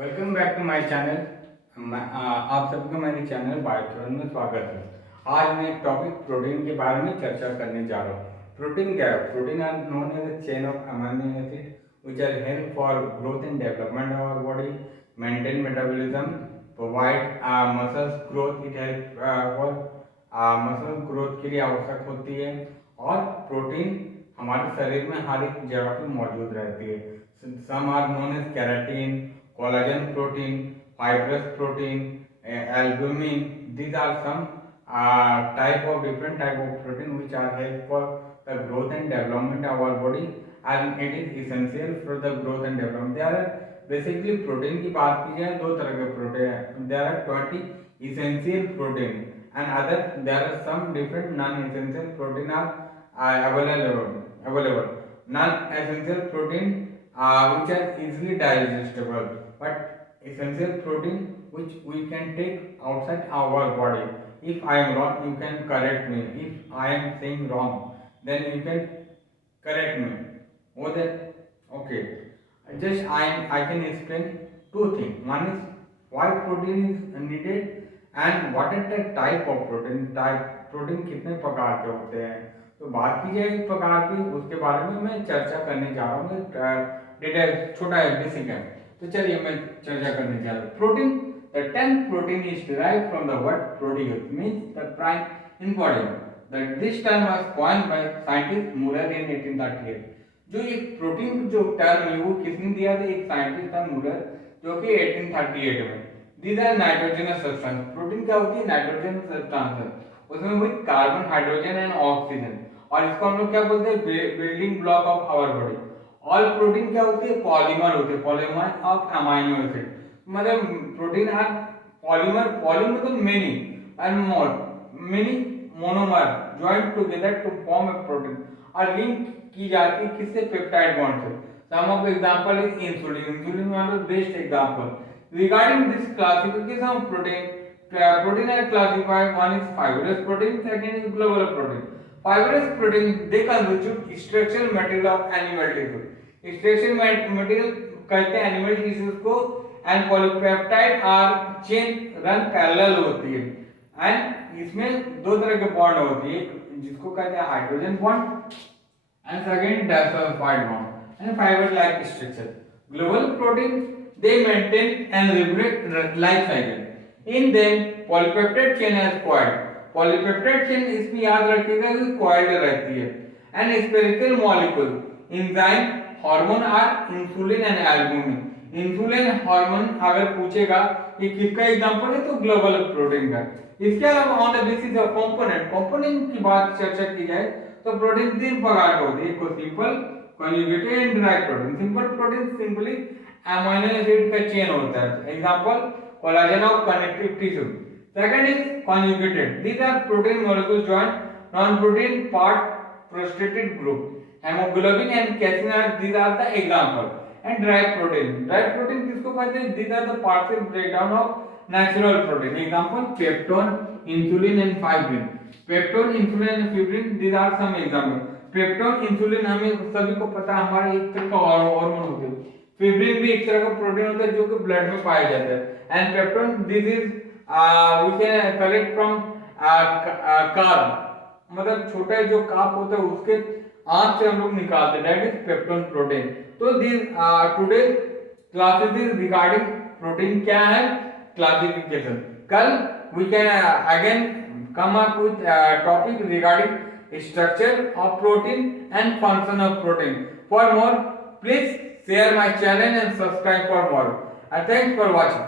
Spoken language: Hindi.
Welcome back to my channel. आप सबका मेरे चैनल बायोथ्रोन में स्वागत है। आज मैं एक टॉपिक प्रोटीन के बारे में चर्चा करने जा रहा हूँ। प्रोटीन क्या है? Protein are known as a chain of amino acid which are help for growth and development of our body, maintain metabolism, provide muscles growth. It help for muscle growth के लिए आवश्यक होती है। और प्रोटीन हमारे शरीर में हर एक जगह पे मौजूद रहती है। Some are known as keratin, collagen protein, fibrous protein, albumin. These are some different type of protein which are help for the growth and development of our body, and it is essential for the growth and development. There are basically protein की बात की जाए दो तरह के प्रोटीन हैं. There are 20 essential protein and other there are some different non-essential protein are available. Non-essential protein which are easily digestible, but essential protein which we can take outside our body. If I am wrong, you can correct me. If I am saying wrong, then you can correct me. Okay. Just I can explain two things. One is why protein is needed and what is the type of protein. Protein कितने प्रकार के होते हैं, तो बात की जाए एक प्रकार की, उसके बारे में मैं चर्चा करने जा रहा हूँ। डिटेल छोटा बेसिक है, तो चलिए मैं चर्चा करने जा रहा हूँ। Protein, the term protein is derived from the word proteus, means the prime ingredient. That this term was coined by scientist Muller in 1838. जो ये प्रोटीन जो टर्म है वो किसने दिया था? एक साइंटिस्ट था मुलर, जो कि 1838 में। These are nitrogenous substance. Protein क्या होती है? नाइट्रोजन सब्सटेंस है, उसमें हुई कार्बन, हाइड्रोजन एंड ऑक्सीजन, और इसको हम लोग क्या बोलते हैं? Building block of our body. All protein क्या होती है? पॉलीमर होते हैं, पॉलीमर ऑफ अमाइनो एसिड। मतलब प्रोटीन आर पॉलीमर, पॉली मतलब many, and more many monomer joint together to form a protein, और लिंक की जाती है किससे? पेप्टाइड बॉन्ड से। Some of example is insulin. Insulin one of best example. Regarding this classification of protein, protein are classified. One is fibrous protein, second is global protein. Fibrous protein, they constitute structural material of animal tissue. Structural material कहते हैं एनिमल टिश्यूज को, and polypeptide are chain run parallel होती है, एंड इसमें दो तरह के बॉन्ड होती है, एक जिसको कहते हैं hydrogen bond and second disulfide bond and fiber like structure. Global protein, they maintain and regulate life cycle. In them polypeptide chain is coiled. Polypeptide chain इसमें याद रखिएगा कि coiled रहती है, and spherical molecule, enzyme, hormone are insulin and albumin. Insulin hormone अगर पूछेगा कि किसका एग्जांपल है तो ग्लोबल प्रोटीन का। इसके अलावा on the basis of component की बात चर्चा की जाए तो प्रोटीन तीन प्रकार के होते हैं। एक को simple, conjugated and direct protein. Simple protein simply amino acid का चेन होता है, example collagen of connective tissue. Second is conjugated, these are protein molecules join non protein part prosthetic group, haemoglobin and casein are these are the example. And derived protein किसको कहते हैं? These are the partial breakdown of natural protein, example peptone, insulin and fibrin. Peptone, insulin and fibrin, these are some example. Peptone, insulin हमें सभी को पता है हमारे एक तरह का हार्मोन होते हैं। फाइब्रिन भी एक तरह का प्रोटीन होता है जो कि ब्लड में पाया जाता है। And peptone, this is we can collect from carb, मतलब छोटा जो कार्ब होता है उसके आंत से हम लोग निकालते हैं, दैट इज पेप्टोन प्रोटीन। तो this today classes is regarding protein क्या है, क्लासिफिकेशन। कल we can again come up with a topic regarding structure of protein and function of protein. For more, please share my channel and subscribe for more. And thanks for watching.